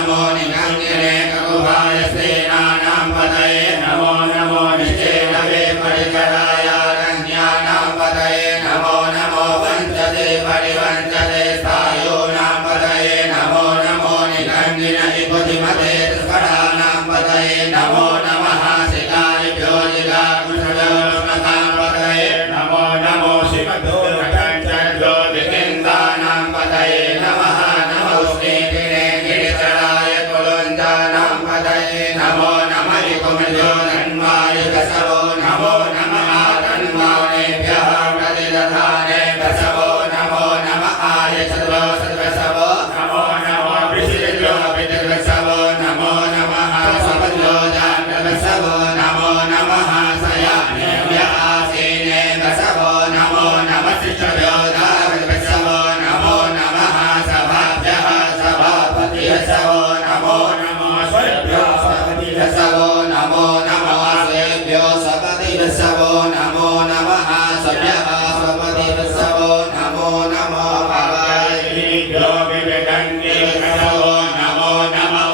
नमो निगंगिने ककुभाय सेनानां पतये नमो नमो निषेधवे परिकराय रण्यानां पतये नमो नमो वंचते परिवंचते सायोनां पतये नमो नमो निगंगिने बुद्धिमते स्फटानां पतये नमो नमः शिकारिभ्यो जिगाकुशभ्यो स्मतां पतये नमो नमो शिवभ्यो घटञ्चभ्यो विकेन्दानां पतये नमः नमो स्नेहिने गिरिचराय कुलुञ्जानां पतये नमो नमः कुमजो धन्वाय कसवो नमो नमः धन्वानेभ्यः प्रतिदधाने कसवो नमो नमः आयचद्रो सद्वसवो नमो नमो विशिद्रो विदिर्वसवो नमो नमः सपद्रो जाग्रवसवो नमो नमः सयानेभ्यः आसीने कसवो नमो नमः शिष्टभ्यो दावद्वसवो नमो नमः सभाभ्यः सभापतिवसवो नमो नमो स्वभ्यो सपतिवसवो नमो नमः स्वेभ्यो सपतिवसवो नमो नमः सभ्यः सपतिवसवो नमो नमो भवायिभ्यो विवेकन्यवसवो नमो नमो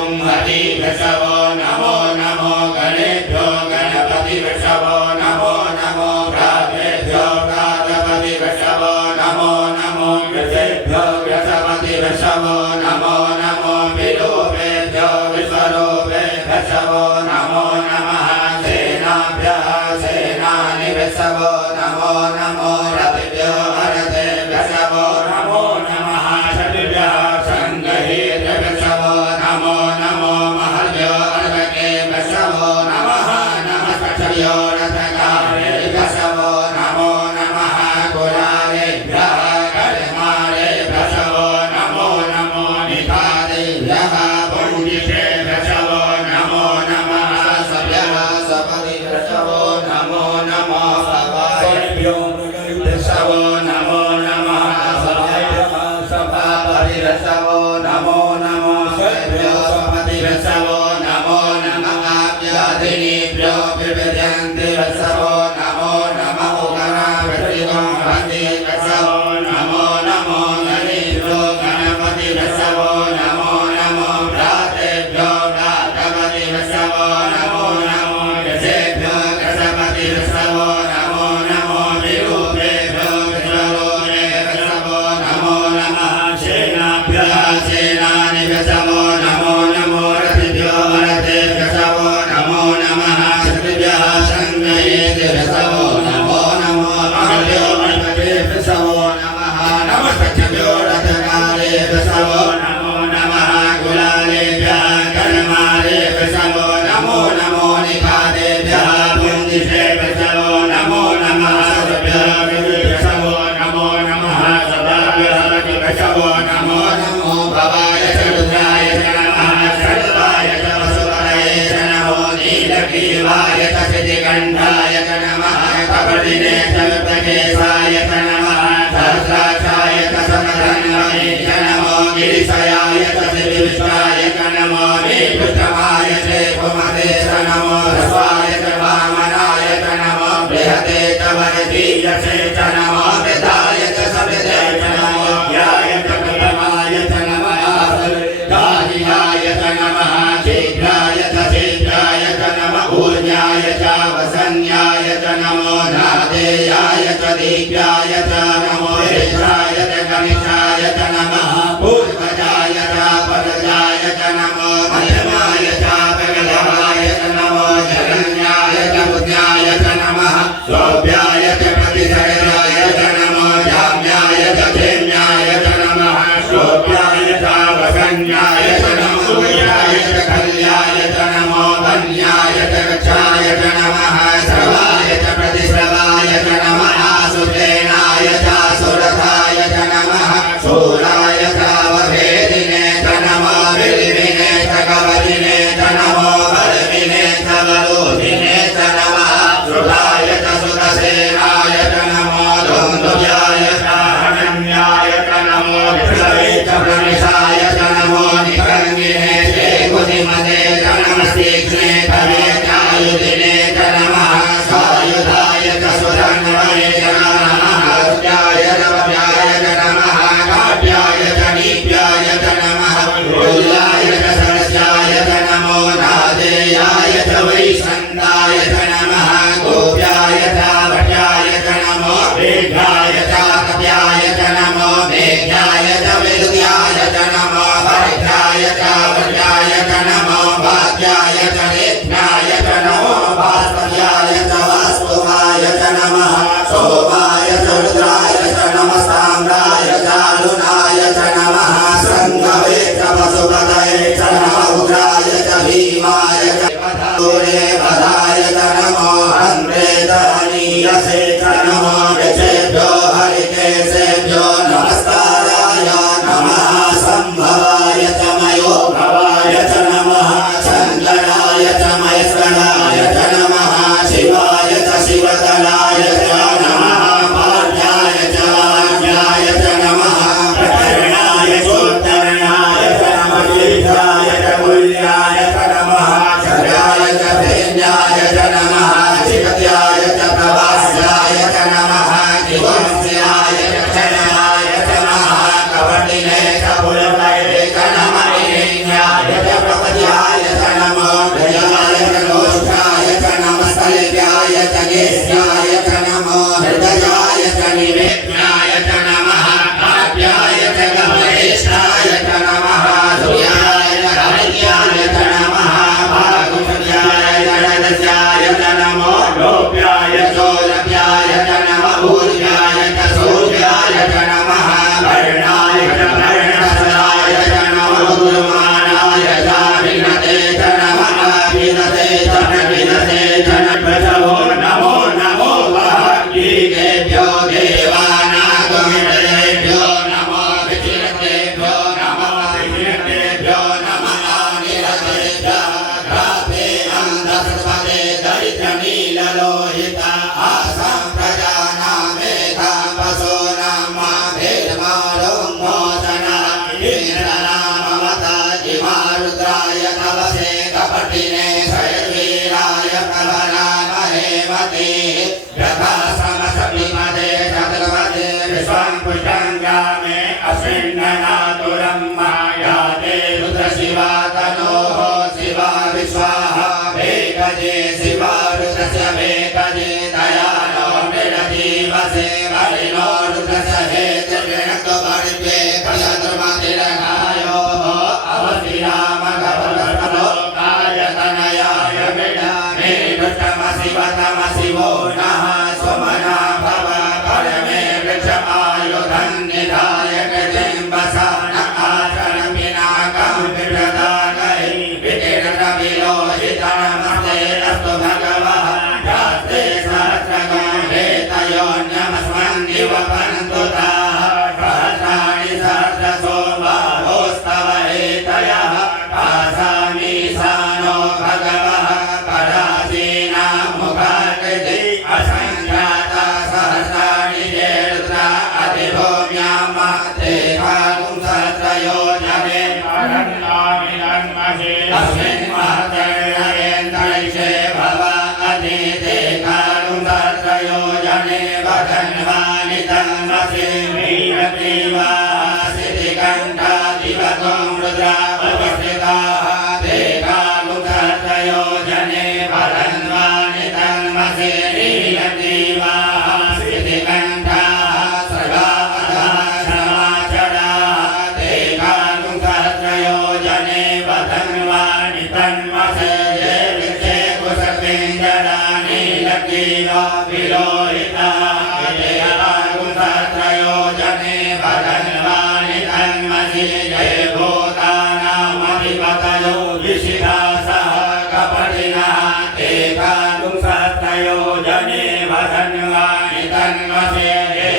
गणाधिपतिवसवो नमो नमो गणेभ्यो गणपतिवसवो नमो नमो भ्रातेभ्यो भ्रातपतिवसवो नमो नमो ग्रसेभ्यो ग्रसपतिवसवो नमो नमो विरूपेभ्यो विश्वरूपेभ्यसवो नमो नमः सेनाभ्यः सेनानिवसवो नमो नमो रथिभ्यो रथेभ्यसवो नमो नमः शतिभ्यः सङ्गहेभ्यसवो नमो नमो महर्भ्यो अर्भकेभ्यसवो नमः नमः कक्षभ्यो रथकारेभ्यसवो नमो नमः कुलालेभ्यः कलमालेभ्यसवो नमो नमो निधादेभ्यः पुण्डिशेभ्यसवो नमो नमः सभ्यः सपतिभ्यसवो नमो नमो सभाभ्यो मृगयुभ्यसवो नमो नमः सभाभ्यः सभापतिभ्यसवो नमो नमो सभ्यो सपतिभ्यसवो नमो नमः व्याधिनीभ्यो विविध्यन्तिभ्यसवो नमो नमः गणाधिपतिं वन्दिभ्यसवो नमो नमो गणेभ्यो गणपतिभ्यसवो नमो नमो भ्रातेभ्यो भ्रातपतिभ्यसवो नमो नमो गजेभ्यो गजपतिभ्यसवो नमो नमो विरूपेभ्यो विश्वरूपेभ्यसवो नमो नमः सेनाभ्यः सेनानिभ्यसवो नमो नमो रथिभ्यो रथेभ्यसवो नमो नमः शत्रुभ्यः सङ्गहेभ्यसवो नमो नमो महर्भ्यो अर्भकेभ्यसवो नमः नमः कक्षभ्यो रथकारेभ्यसवो नमो नमः कुलालेभ्यः कर्मालेभ्यसवो नमो नमो निधादेभ्यः पुण्डिशेभ्यसवो नमो नमः सभ्यः विभ्यसवो नमो नमः सभाभ्यः विभ्यसवो नमो नमो भवाय च रुद्राय च नमः सर्वाय च वसुधराय च नमो नीलग्रीवाय च सिद्धिकण्ठाय च नमः कपटिने च विप्रकेशाय च नमः सहस्राक्षाय च समधन्वये च नमो गिरिशयाय च सिद्धिविष्टाय च नमो नीपुष्टमाय च पुमते च नमो ह्रस्वाय च वामनाय च नमो बृहते च वरदीयसे च नमो वृद्धाय च सविदे च नमो ज्ञाय च कृतमाय च नमः कालियाय च नमः शीघ्राय च शीघ्राय च नमः ऊर्जाय च वसन्याय च नमो नादेयाय च दीप्याय च नमो हेशाय च गणेशाय च नमः पूर्वजाय च परजाय च नमो मध्यमाय च प्रगलाय च नमो शरण्याय च बुद्ध्याय च नमः सौभ्याय च प्रतिसर्गाय च नमो जाम्याय च क्षेम्याय च नमः शोभ्याय च वसन्याय च नमो सूर्याय च कल्याय च नमो धन्याय च कक्षाय च नमः सर्वाय च प्रतिश्रवाय च नमः सुतेनाय च सुरथाय च नमः शूराय च वसे कपटिने शयवीराय प्रभरामहे मते यथा समसपिमदे शतवदे विश्वं पुष्टङ्गामे अस्मिन्ननातुरं मायाते रुद्रशिवा तनोः शिवा विश्वाहा वेकजे शिवा रुद्रस्य वेकजे दयानो मृडजीवसे बलिनो रुद्रस्य हेतुर्गणतो बलिवे कलद्रमतिरनायोः अवधिरामगवलस्तलोकाय तनयाय मृडामे वृक्षमशिवतमशिवो नः स्वमना भव परमे वृक्षमायुधन्निधाय कृतिं वसान आचरणविनाकं विप्रदानै विकीर्णविलोहितनमस्ते अस्तु भगवः यास्ते सहस्रगुणेतयोन्यमस्मन्निव पन्तु ताः सहस्राणि सहस्रशो बाहोस्तव एतयः आसामि सानो भगवः परासीना मुखाकृति असङ्ख्याता सहस्राणि ये रुद्रा अधिभूम्यां महते भागुं सहस्रयोजने अस्मिन् महतर्णवेन्दैषे भव अधीते भागुं सहस्रयोजने वधन्वानि तन्मसि मीयतीवासितिकण्ठादिवतं रुद्रा उपस्थिताः ते भागुं सहस्रयोजने वधन्वानि तन्मसि मीयतीवासितिकण्ठाः सर्वा अधः समाचराः ते भागुं सहस्रयोजने वधन्वानि तन्मसि ये वृक्षे कुशपिञ्जराणि लकीलो विलोहिताः ते भागुं सहस्रयोजने वधन्वानि तन्मसि ये भूतानामधिपतयो विशिखासः कपटिनः ते भागुं सहस्रयोजने वधन्वानि तन्मसि ये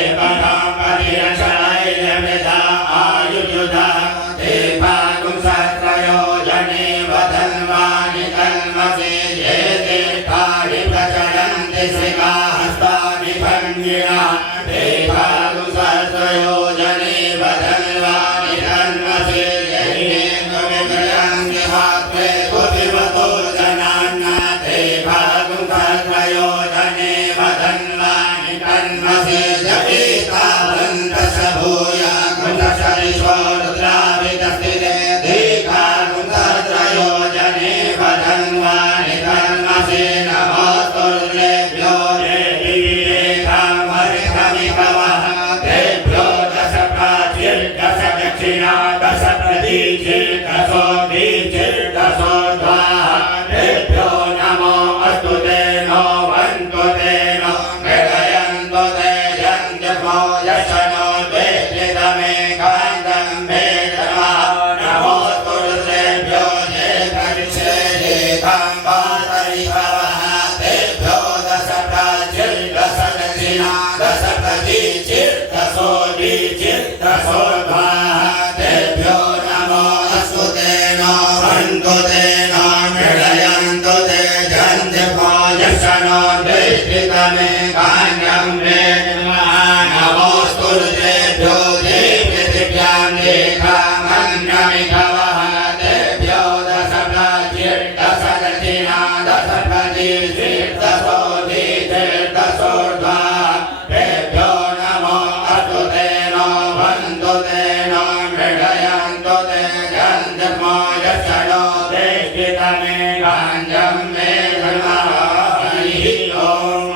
बलापतिरशैलवृथा आयुर्युधः ते भागुं सहस्रयोजने वधन्वानि तन्मसि ये तीर्थानि प्रचलन्ति श्रीकाहस्तानि भङ्गिनः ते भागुं सहस्रयोजने वधन्वानि तन्मसि ये विकलाङ्गपात्रे कुपिवतो जनान्ना ते भागुं सहस्रयोजने वधन्वानि तन्मसि जपिता वृन्दश भूया कुन्दशरिष्वो रुद्रावितस्थिते ते भागुं सहस्रयोजने वधन्वानि तन्मसि नमोऽस्तु रुद्रेभ्यो देवीरेखामरिखमिकवः तेभ्यो दश प्राचीर्दश दक्षिणा दश प्रतीचीर्दशोदीचीर्दशोर्ध्वाः तेभ्यो नमो अस्तु ते नो वन्तु ते नो मृदयन्तु ते यन्त्यमो यशनो द्वेष्टितमेकान्तं वेदमः नमोऽस्तु रुद्रेभ्यो ये परिषे येकां पातरिभवः तेभ्यो दश प्राचीर्दश दक्षिणा दश प्रतीचीर्दशोदीचीर्दशोर्ध्वाः तेभ्यो नमो अस्तु ते नो वन्तु ते नो मृदयन्तु ते यन्त्यमो यशनो द्वेष्टितमेकान्तं वेदमः नमोऽस्तु रुद्रेभ्यो ये पृथिव्यां रेखामन्यमिघवः तेभ्यो दश प्राचीर्दश दक्षिणा दश प्रतीचीर्दशोदीचीर्दशोर्ध्वाः तेभ्यो नमो अस्तु ते नो वन्तु ते नो मृदयन्तु ते यन्त्यमो यशनो द्वेष्टितमेकान्तं वेदमः हरिः ॐ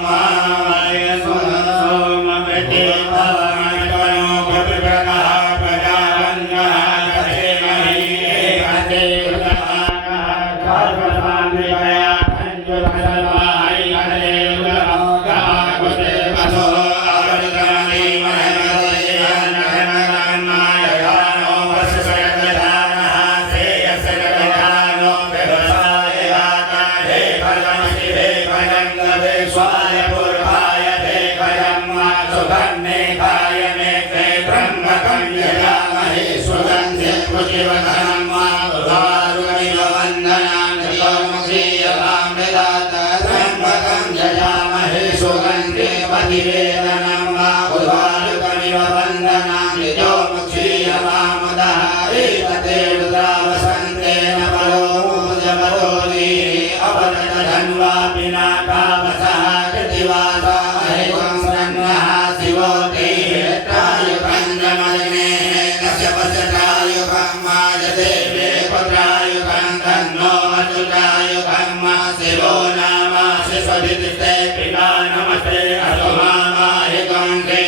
महामाय सोमवते भवमणिकनो कपिप्रकः प्रजावन्यः कथेमहि एकते कृतमानः सर्वसान्निकया पञ्चभशवाहै कथे उदभोगाकुते वसो आवृतमणि मनमते अन्नमनान्नाययानो वसुसयतधानः श्रेयसगतधानो व्यवसाययाता पुत्रायुगं तन्नो अच्युतायुगं शिवो नामासि स्वधितिष्ठे पिता नमस्ते असुमामाहितं ते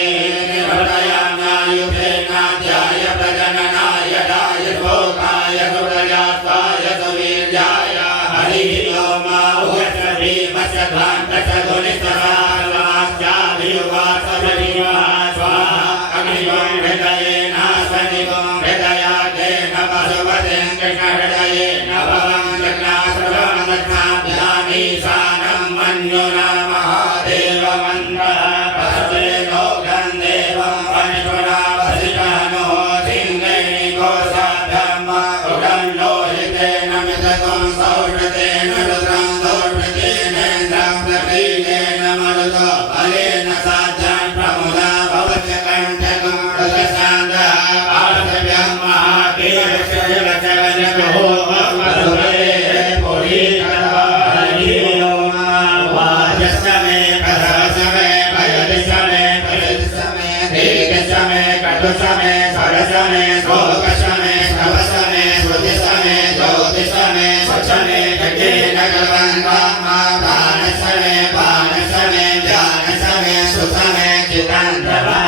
निवर्तयाम्यायुधे नाद्याय प्रजननाय दाय भोगाय सुप्रजास्ताय सुवीर्याय हरिः ओम उग्रस्य भीमस्य ध्वान्तस्य धुनिस्तवालाश्चाभियुवासवरिमः स्वाहा अग्निगुं हृदयेन सनिगुं हृदयादेन पशुपतिं कृष्णहृदयेन भवं जग्नाश्रवणदक्षाभ्यामीशानं मन्युना महादेवमन्त्रः पशुतेनो गन्धेवं वनिषुणा वसिष्ठनो सिंहैनिकोशाभ्यं उडं लोहितेन मिथगुं सौषतेन रुद्रं सौषतेनेन्द्रं प्रकीलेन मरुतो बलेन साध्यान् प्रमुदा भवत्य कण्ठकं प्रदशान्तः पार्थव्यं महावीरक्षयवचवजगो वसुवे पुरीकरा वाजस्मे कथवस्मे भयदिस्मे भयदिस्मे दीर्घस्मे कटुस्मे सरस्मे शोकस्मे श्रवस्मे श्रुतिस्मे ज्योतिस्मे स्वच्छमे जगेन गलवन्तामा प्राणस्मे पानस्मे ज्ञानस्मे सुस्मे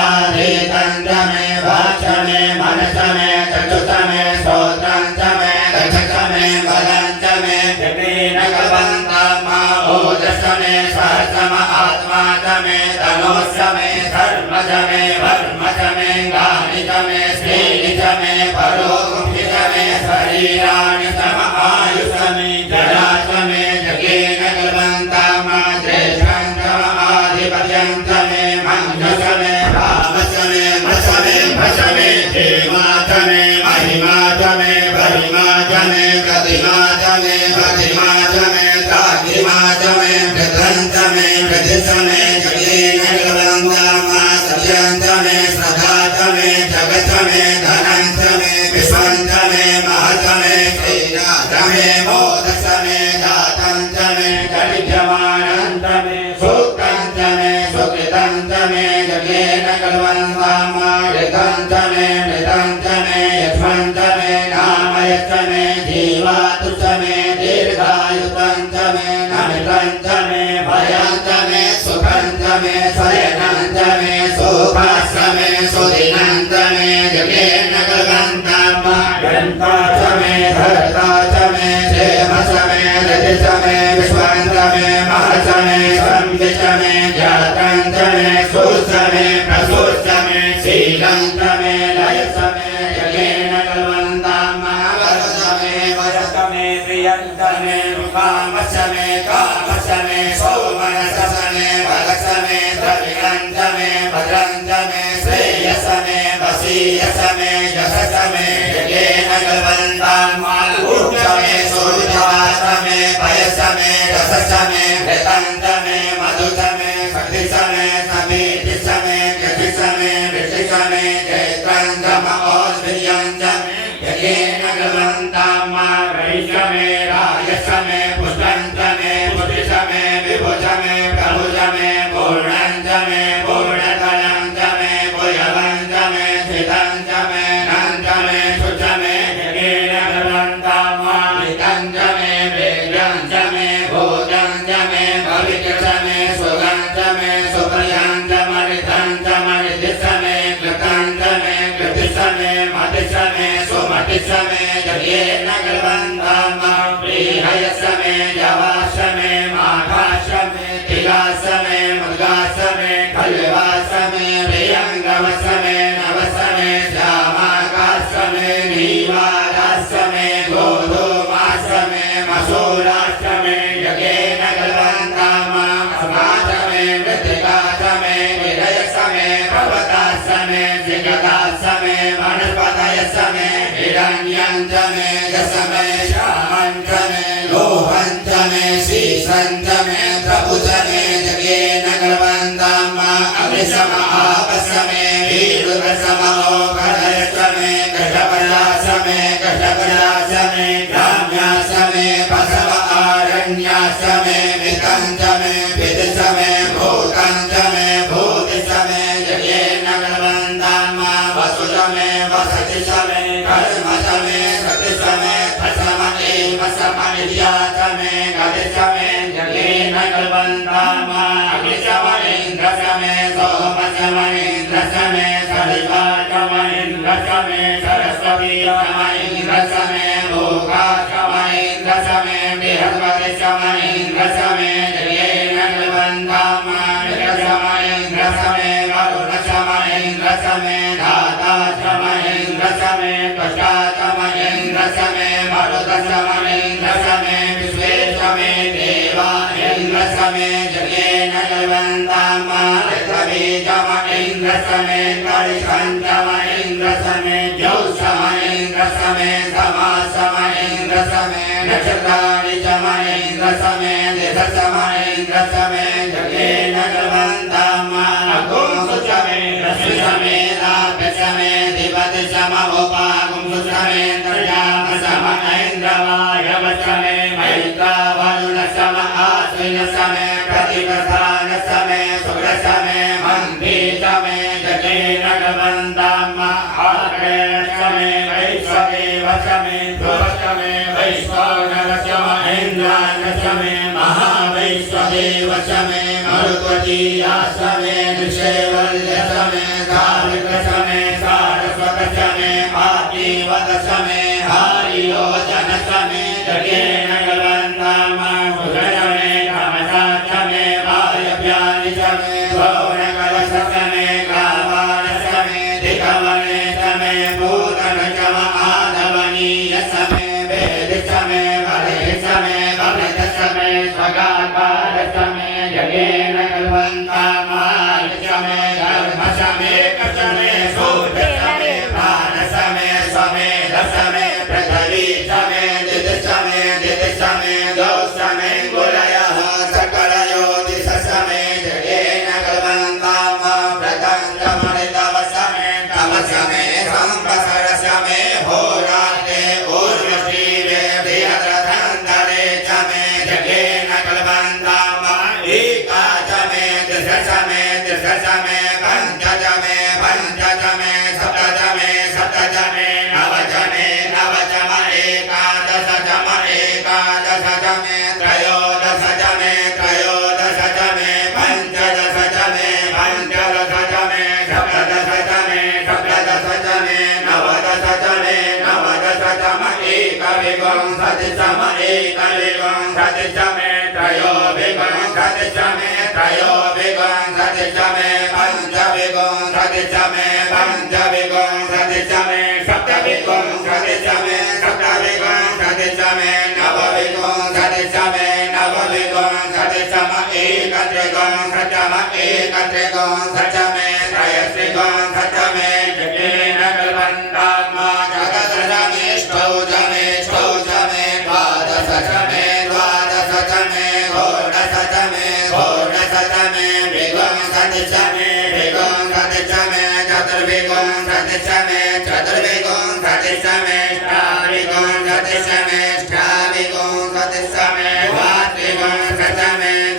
चितन्तवादितन्तमे वाचमे मनस्मे चक्षुस्मे श्रोत्रन्तमे दक्षस्मे बलन्तमे जगेन गलवन्तामा ओजस्मे सहस्रम आत्मातमे तनोस्मे धर्मजमे वर्मजमे गानितमे श्रीनितमे परोमुखितमे शरीराणि सम आयुषमे जरातमे जगेन गलवन्तामा ज्येष्ठन्तम आधिपत्यन्तमे मञ्जसमे भामसमे मसमे भसमे हेमातमे महिमातमे बहिमातमे प्रतिमातमे प्रतिमातमे तागिमातमे कृतन्तमे कृतिसमे जगेन गलवन्तामा सत्यन्तमे सदातमे जगतमे धनन्तमे विश्वन्तमे महतमे श्रीनाथमे मोदसमे जातन्तमे जडिजमानन्तमे सुक्तन्तमे सुकृतन्तमे जगेन गलवन्तामा ऋतन्तमे मृतन्तमे यस्वन्तमे नामयस्तमे जीवातुसमे दीर्घायुतन्तमे नमितन्तमे भयन्तमे सुखन्तमे शयनन्तमे सुखासमे सुदिनन्तमे जगेन गलवन्तामा गन्तासमे धर्तासमे क्षेमसमे रजसमे विश्वन्तमे महसमे संविषमे जातन्तमे सुसमे प्रसुसमे शीलन्तमे लयसमे जगेन गलवन्तामा वरसमे वरसमे प्रियन्तमे कामसमे कामसमे सौमनसमे वरसमे द्रविणन्तमे भद्रन्तमे श्रेयसमे वसीयसमे यशसमे जगेन गलवन्तामा ऊर्जमे सुरजासमे पयसमे रससमे घृतन्तमे मधुसमे शक्तिसमे समेतिसमे गतिसमे विषिसमे जैत्रन्तम औषधियन्तमे जगेन गलवन्तामा वैषमे रायसमे पुष्टन्तमे पुष्टिसमे विभुजमे प्रभुजमे पूर्णन्तमे पूर्णतरन्तमे भुजवन्तमे स्थितन्तमे नन्तमे शुचमे जगेन गलवन्तामा वितन्तमे वेदन्तमे भोजन्तमे भविष्यसमे सुगन्धमे सुप्रियन्तमरितन्तमरिदिसमे कृतन्तमे कृतिसमे मतिसमे सुमतिसमे जगेन गलवन्तामा प्रियसमे जवासमे माघासमे तिलासमे मुद्गासमे खल्वासमे प्रियङ्गवसमे नवसमे श्यामाकासमे नीवालासमे गोधूमासमे मसूरासमे जगेन गलवन्तामा अस्मासमे मृत्तिकासमे हृदयसमे भवतासमे जिगतासमे वनस्पतयसमे हिरण्यन्तमे दशमे श्यामन्तमे लोहन्तमे शीसन्तमे प्रभुजमे जगेन गलवन्तामा अग्निसम आपसमे वीरुरसमोघदयसमे कषपलासमे कषपलासमे ग्राम्यासमे पशव आरण्यासमे वितन्तमे विदिसमे भूतन्तमे भूतिसमे जगेन गलवन्तामा वसुसमे वसतिसमे कर्मसमे सतिसमे समनिया समे गति समे जगेन कल्पन्तामा अग्निशमनेन्द्र समे सोम समनेन्द्र समे सरिता समनेन्द्र समे सरस्वती समनेन्द्र समे भोगा समनेन्द्र समे बृहस्पति समनेन्द्र समे जगेन कल्पन्तामा समनेन्द्र समे वरुण समनेन्द्र समे धाता समनेन्द्र समे त्वचा समनेन्द्र समे मरुत समनेन्द्र समे विश्वेशमे देवा इंद्र समे जगेन कल्पन्तामा ऋतबीजमनेन्द्र समे कलिशञ्चमनेन्द्र समे ज्योत्समनेन्द्र समे समासमनेन्द्र समे नक्षत्राणि समनेन्द्र समे दिशसमनेन्द्र समे जगेन कल्पन्तामा अगुंसुसमे रश्मिसमे लाभसमे दिवति सममुपागुंसुसमे इंद्रवायवसमे मैत्रा वरुण सम आश्विन समे प्रतिपस्थान समे शुक्रसमे मन्दी समे जगेन कल्पन्तामा आर्कसमे वैश्वदेव समे ध्रुवसमे वैश्वानर समे इन्द्रानसमे महावैश्वदेव समे मरुत्वतीया समे ऋषेवल्य समे धारिकसमे सारस्वत समे पार्थिवत समे हरियोजन समे जगेन कल्पन्तामा सुगरमे कामसा समे वायव्यानि समे भुवनकलश समे गावान समे दिगमने समे भूतन चम आधवनीय समे वेद समे वरे समे भवृत समे स्वगाकार समे जगेन कल्पन्तामा समे धर्म समे कसमे सूर्य समे प्राण समे समेध समे पृथ्वी समे दिद समे दो समे गुलयः सकल ज्योतिष समे जगेन कल्पन्तामा प्रतङ्गमणितव समे तव समे संवत्सर समे होरात्रे ऊर्वशीरे बृहद्रथन्तरे समे जगेन कल्पन्तामा एका समे दश समे पञ्चदमे सप्तदमे नवदमे एकादशदमे त्रयोदशदमे पञ्चदशदमे सप्तदशदमे नवदशदमे एकविंशतिसमे त्रयोविंशतिसमे पञ्चविंशतिसमे सप्तविंशतिसमे नवविंशतिसमे एकत्रिंशतिसमे त्रयस्त्रिंशतिसमे जगेन कल्पन्तामा जगदशमेष्टौ समे द्वादशमे षोडशमे विंशतिसमे चतुर्विंशतिसमे अष्टाविंशतिसमे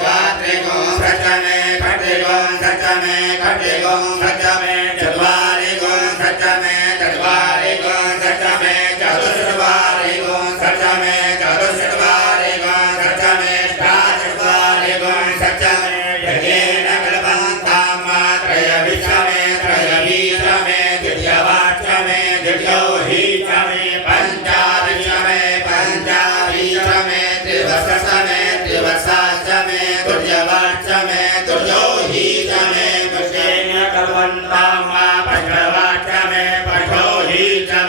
द्वात्रिंशतिसमे खट्विंशतिसमे चत्वारिंशतिसमे चतुर्विंशतिसमे अष्टाचत्वारिंशतिसमे जगेन कल्पन्तामा त्रयविंशमे द्वितीयोहीचमे पञ्चाविंशमे त्रिवत्समे तुर्यवाच्यमे जगेन कल्पन्तामा पञ्चवाच्यमे पठोहीचमौषाचमे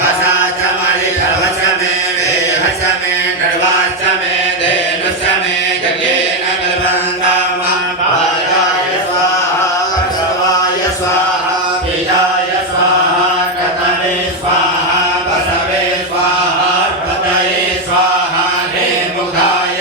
वसाचमरिधवचमे वेहचमे नर्वाच्यमे धेनुषमे जगेन कल्पन्तामा बालाय स्वाहा वसवाय स्वाहा पिताय स्वाहा कतवे स्वाहा वसवे स्वाहा पतये स्वाहा हेमुखाय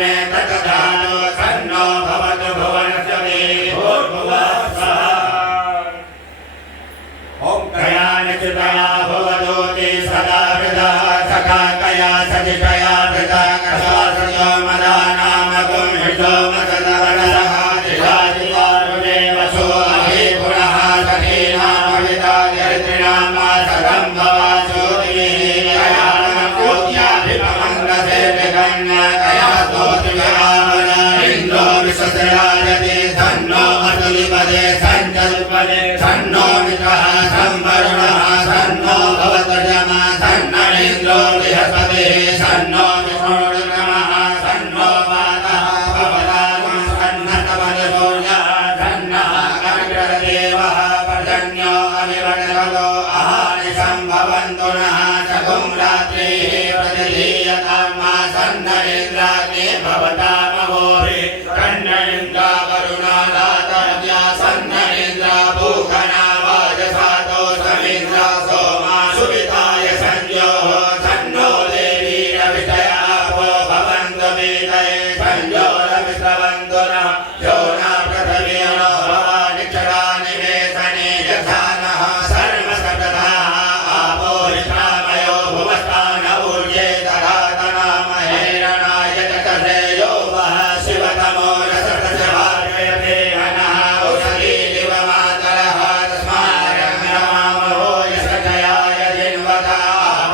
मे तत्तदानो सन्नो भवतु भुवनस्य मे भूर्भुवः स्वः ॐ कयानिचितया भवतोति सदा हृदः सखा कया सजिषया हृदा कथा सजो मदानामगुं हिजो मदनवनः दिशादिवारुणे वसो अहि पुनः सखीनामहिता दरिद्रिणामा सदं भवाचोदिभिः कयानमूर्त्याभिपमन्दसे विगण्य कया स्तोतिभिरामन इन्द्रो विश्वसराजते धन्नो अतुलिपदे सञ्चल्पदे सन्नो मित्रः संवरुणः सन्नो भवतर्यमा सन्न इन्द्रो बृहस्पतिः सन्नो विष्णुर्नमः सन्नो मातः भवतां सन्नतमनिसूर्यः सन्नः कर्कटदेवः पर्जन्यो अविवदतो अहानिशं भवन्तु नः चकुं रात्रिः प्रतिधीयतां मा सन्न इन्द्राग्ने भवतामवोभिः सन्न इन्द्रा वरुणादातव्या सन्न इन्द्रा भूखना वाजसातो समिन्द्रा सोमा सुविताय संयोः सन्नो देवी रविषयापो भवन्तु वेदये संयोरविश्रवन्तु नः योना पृथिव्यो भवानि क्षरानिवेशने यथा नः सर्वसततः आपो हिषामयो भुवस्तान ऊर्जे दधातनामहेरणाय चतसेयो वः शिवतमो रसतशभाजयते हनः औषधी दिवमातरः तस्मारं नमामहो यशजयाय जिन्वता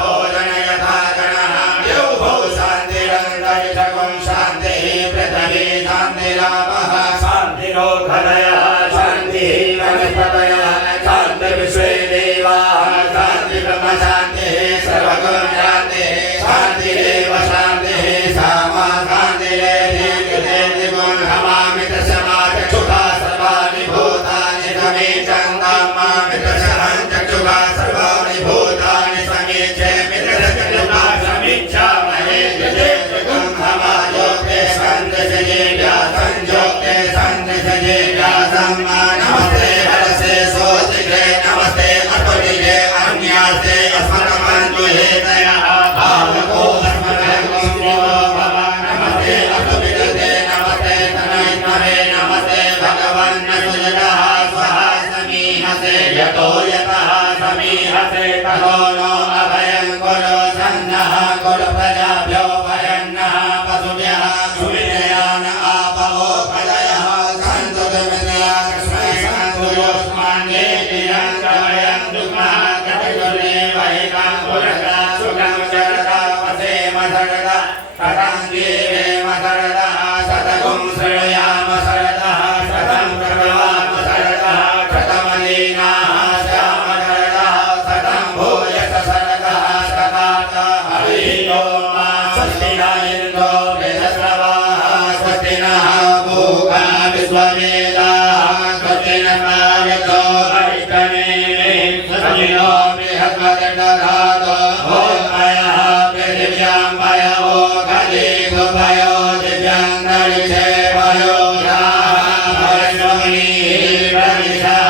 भोजन यथा गणः योभो शान्तिरन्तरिक्षगुं शान्तिः पृथिवी शान्तिरापः शान्तिरोगदयः शान्तिः वनस्पतयः शान्तिर्विश्वे देवाः शान्तिर्ब्रह्म शान्तिः सर्वगुण शान्तिः शान्तिरेव शान्तिः सामा शान्तिरेधि कृतेर्दिगुं हमामि तस्माच्चक्षुषा सर्वाणि भूतानि समीक्षन्तां मामि तस्याहं चक्षुषा सर्वाणि भूतानि समीक्षेमि तस्चक्षुषा समीक्षामहे कृतेर्दिगुं हमायोक्ते सन्दशये व्यासञ्जोक्ते सन्दशये व्यासं नमस्ते हरसे सोतिके नमस्ते अतुलिके अन्यास्ते अस्मत्मन्तु हेतयः भावको अस्मत्कं देवो भव नमस्ते अतुलिके नमस्ते तनयित्महे नमस्ते भगवन्नसुजतः स्वः समीहसे यतो यतः समीहसे ततो नो अभयं कुरु सन्नः कुरु प्रजाभ्यो भयन्नः पशुभ्यः सुविनयान आपवो फलयः सन्तु दुर्मिनया कृष्णे सन्तु योष्मान्ये निरङ्गमयं दुःखः कटिगुणे वहितं पुरः सुखं शरदा वसेम शरदा कथं जीवेम शरदः शतगुं शृणुयाम शरदः शतं प्रभवाम शरदः शतमलीनाः श्याम शरदः शतं भूयस शरदः शतात् हरिः ओम् स्वस्ति न इन्द्रो बृहस्पतिः स्वस्ति नः पूषा विश्ववेदाः स्वस्ति नः यतो अरिष्टनेमिः स्वस्ति नो बृहस्पतिर्दधातु भोमयः पृथिव्यां पयो खलिषु पयो दिव्यान्तरिक्षे पयो याः वैष्णवीः प्रदिशः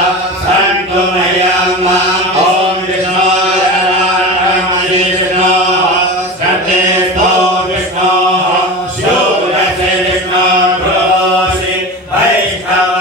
सन्तु मह्यं माम् ॐ विष्णोररामहि विष्णोः सत्यस्तो विष्णोः शूरसे विष्णो भ्रोषि वैष्णव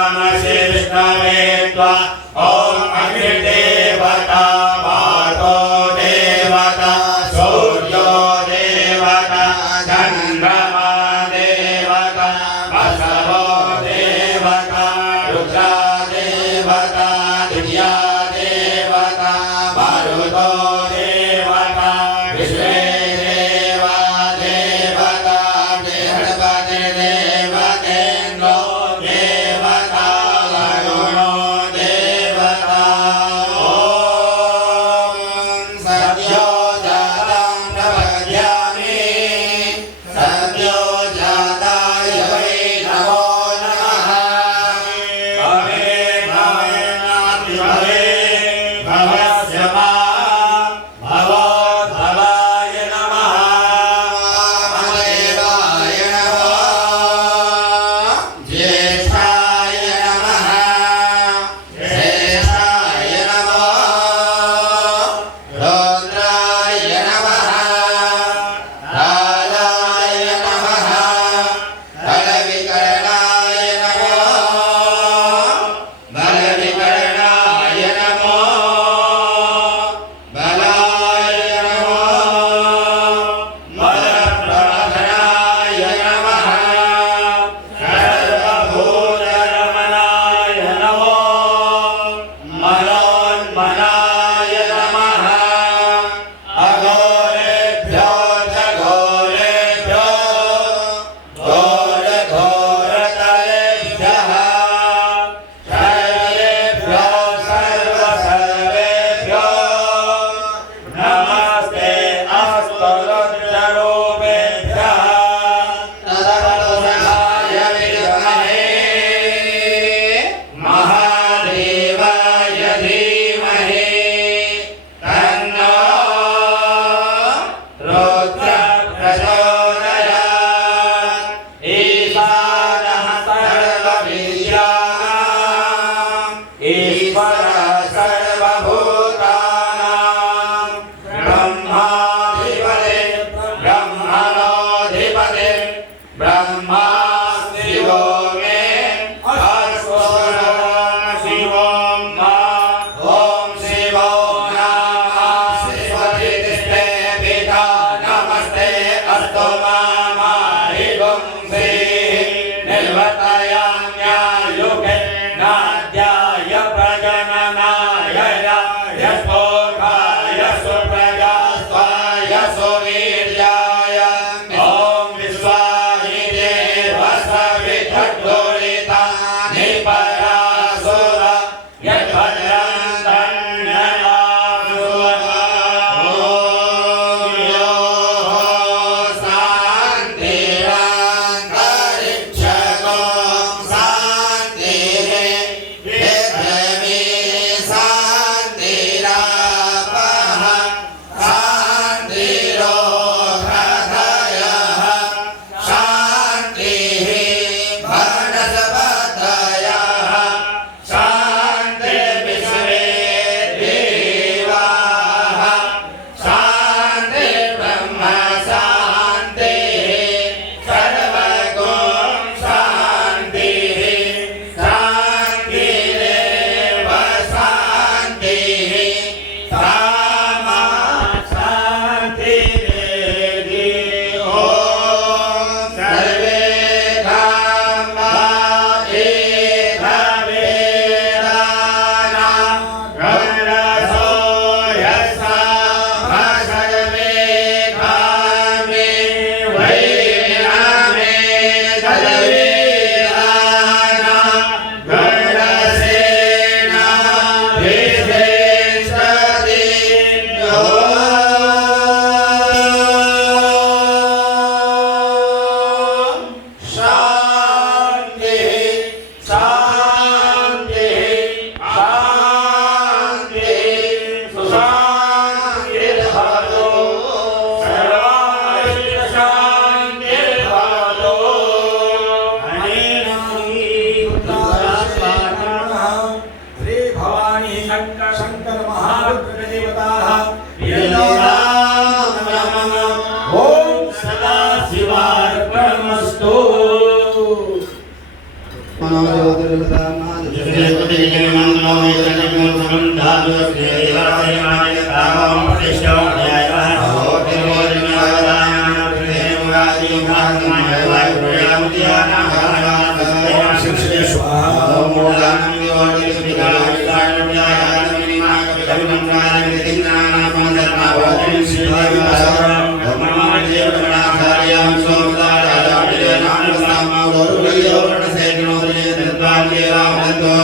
Om